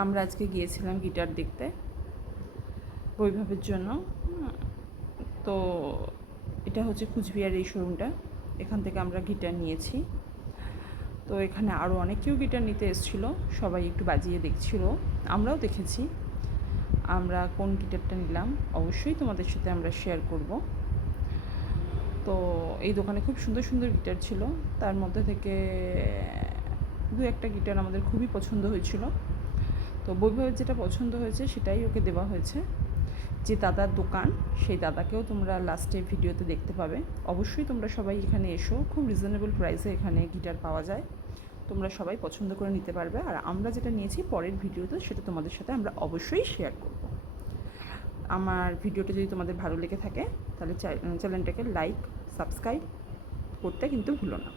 আমরা আজকে গিয়েছিলাম গিটার দেখতে বৈভবের জন্য। তো এটা হচ্ছে কুচবিহার এই শোরুমটা, এখান থেকে আমরা গিটার নিয়েছি। তো এখানে আরও অনেকেও গিটার নিতে এসেছিলো, সবাই একটু বাজিয়ে দেখছিল, আমরাও দেখেছি। আমরা কোন গিটারটা নিলাম অবশ্যই তোমাদের সাথে আমরা শেয়ার করব। তো এই দোকানে খুব সুন্দর সুন্দর গিটার ছিল, তার মধ্যে থেকে দু একটা গিটার আমাদের খুবই পছন্দ হয়েছিল। তো বৈভবের যেটা পছন্দ হয়েছে সেটাই ওকে দেওয়া হয়েছে। যে দাদার দোকান, সেই দাদাকেও তোমরা লাস্টে ভিডিওতে দেখতে পাবে। অবশ্যই তোমরা সবাই এখানে এসো, খুব রিজনেবল প্রাইসে এখানে গিটার পাওয়া যায়, তোমরা সবাই পছন্দ করে নিতে পারবে। আর আমরা যেটা নিয়েছি পরের ভিডিওতে সেটা তোমাদের সাথে আমরা অবশ্যই শেয়ার করব। আমার ভিডিওটা যদি তোমাদের ভালো লেগে থাকে তাহলে চ্যানেলটাকে লাইক সাবস্ক্রাইব করতে কিন্তু ভুলো না।